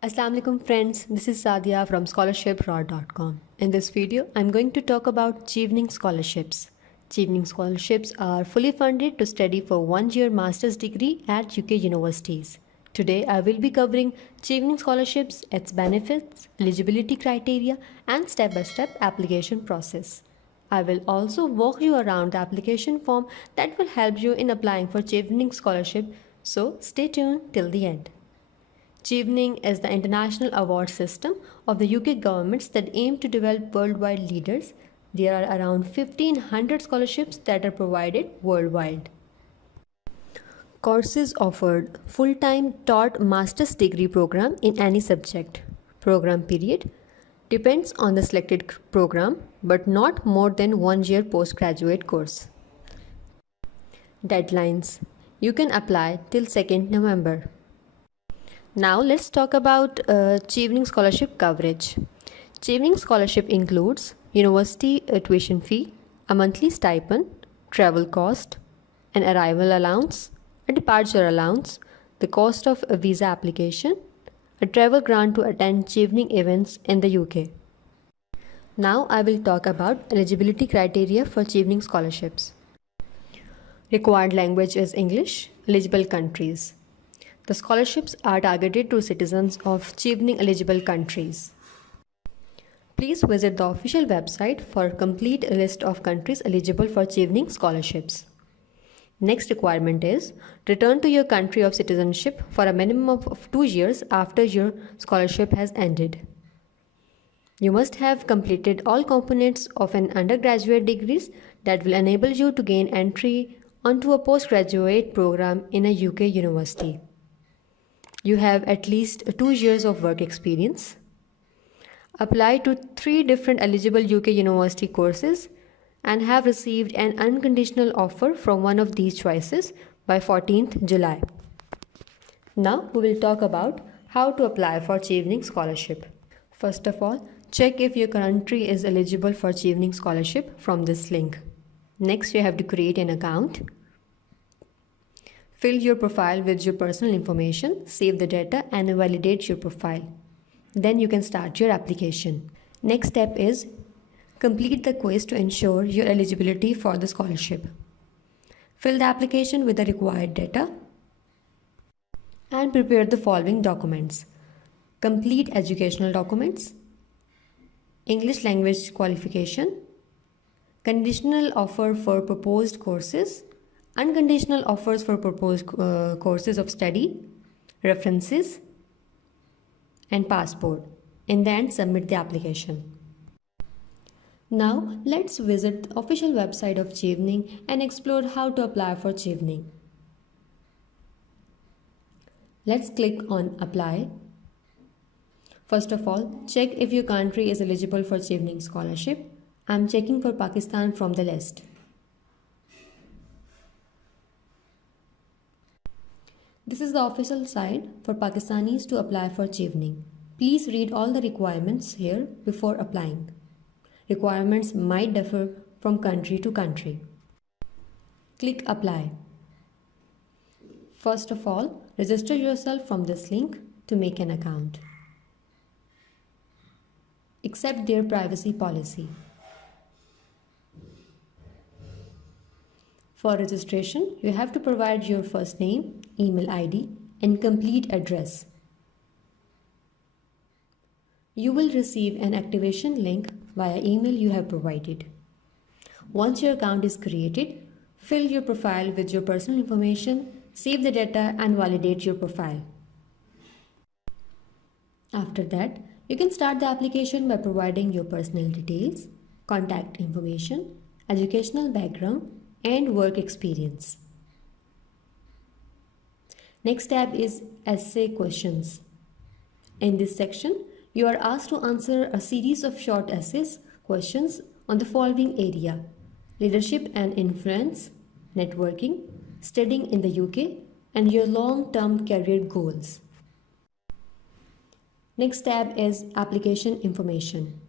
Assalamu alaikum friends, this is Sadia from scholarshipraw.com. In this video, I'm going to talk about Chevening scholarships. Chevening scholarships are fully funded to study for 1-year master's degree at UK universities. Today, I will be covering Chevening scholarships, its benefits, eligibility criteria, and step-by-step application process. I will also walk you around the application form that will help you in applying for Chevening scholarship, so stay tuned till the end. Chevening is the international award system of the UK governments that aim to develop worldwide leaders. There are around 1500 scholarships that are provided worldwide. Courses offered: full-time taught master's degree program in any subject. Program period depends on the selected program but not more than 1 year postgraduate course. Deadlines: you can apply till 2nd November. Now let's talk about Chevening scholarship coverage. Chevening scholarship includes university tuition fee, a monthly stipend, travel cost, an arrival allowance, a departure allowance, the cost of a visa application, a travel grant to attend Chevening events in the UK. Now I will talk about eligibility criteria for Chevening scholarships. Required language is English. Eligible countries: the scholarships are targeted to citizens of Chevening eligible countries. Please visit the official website for a complete list of countries eligible for Chevening scholarships. Next requirement is return to your country of citizenship for a minimum of 2 years after your scholarship has ended. You must have completed all components of an undergraduate degree that will enable you to gain entry onto a postgraduate program in a UK university. You have at least 2 years of work experience. Apply to 3 different eligible UK university courses and have received an unconditional offer from one of these choices by 14th July. Now we will talk about how to apply for Chevening scholarship. First of all, check if your country is eligible for Chevening scholarship from this link. Next, you have to create an account. Fill your profile with your personal information, save the data and validate your profile. Then you can start your application. Next step is complete the quiz to ensure your eligibility for the scholarship. Fill the application with the required data and prepare the following documents: complete educational documents, English language qualification, conditional offer for proposed courses, unconditional offers for proposed courses of study, references, and passport. In the end, submit the application. Now, let's visit the official website of Chevening and explore how to apply for Chevening. Let's click on Apply. First of all, check if your country is eligible for Chevening scholarship. I'm checking for Pakistan from the list. This is the official site for Pakistanis to apply for Chevening. Please read all the requirements here before applying. Requirements might differ from country to country. Click Apply. First of all, register yourself from this link to make an account. Accept their privacy policy. For registration, you have to provide your first name, email ID, and complete address. You will receive an activation link via email you have provided. Once your account is created, fill your profile with your personal information, save the data, and validate your profile. After that, you can start the application by providing your personal details, contact information, educational background, and work experience. Next tab is essay questions. In this section, you are asked to answer a series of short essays questions on the following area: leadership and influence, networking, studying in the UK, and your long-term career goals. Next tab is application information.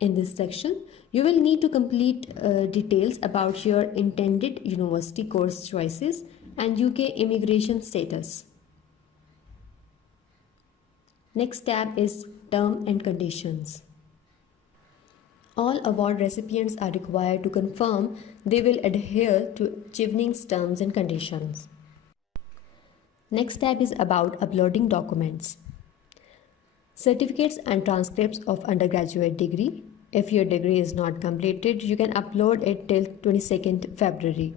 In this section, you will need to complete details about your intended university course choices and UK immigration status. Next tab is Term and Conditions. All award recipients are required to confirm they will adhere to Chevenix's terms and conditions. Next tab is about uploading documents. Certificates and transcripts of undergraduate degree. If your degree is not completed, you can upload it till 22nd February.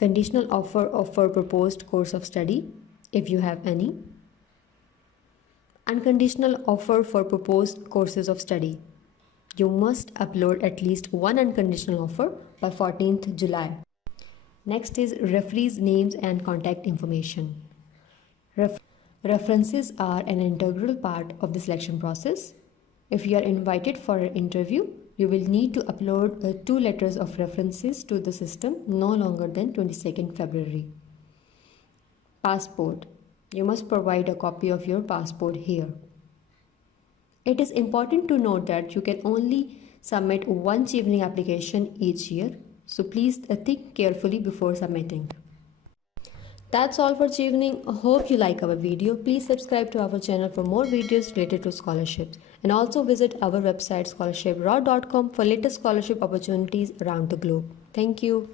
Conditional offer for proposed course of study, if you have any. Unconditional offer for proposed courses of study. You must upload at least one unconditional offer by 14th July. Next is referees' names and contact information. References are an integral part of the selection process. If you are invited for an interview, you will need to upload 2 letters of references to the system no longer than 22nd February. Passport. You must provide a copy of your passport here. It is important to note that you can only submit one Chevening application each year, so please think carefully before submitting. That's all for Chevening. Hope you like our video. Please subscribe to our channel for more videos related to scholarships, and also visit our website scholarship.raw.com for latest scholarship opportunities around the globe. Thank you.